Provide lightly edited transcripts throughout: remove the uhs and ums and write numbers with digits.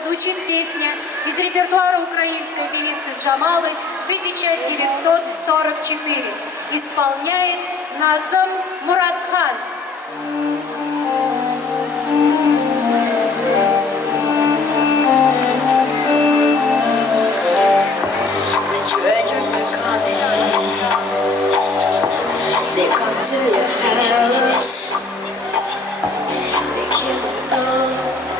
прозвучит песня из репертуара украинской певицы Джамалы 1944. Исполняет Назым Муратхан. They come to your house. They kill it all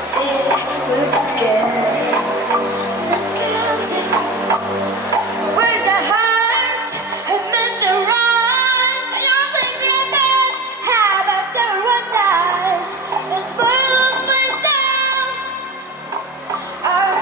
until we're not guilty. Not guilty. Where's the heart? It meant to rise. You're thinking that how about everyone dies? Don't spoil myself. Our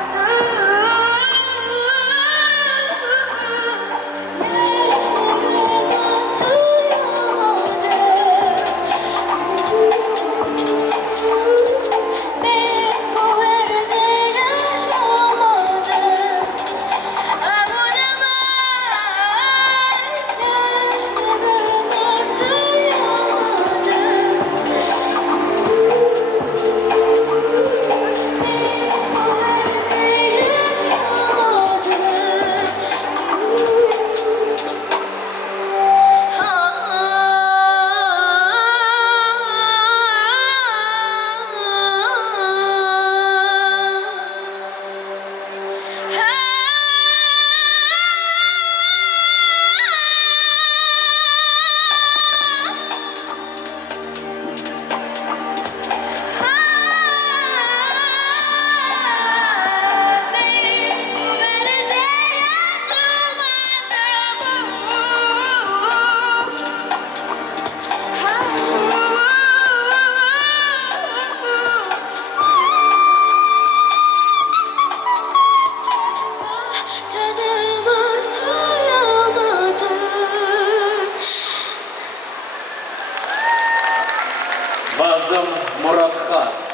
Назым Муратхан.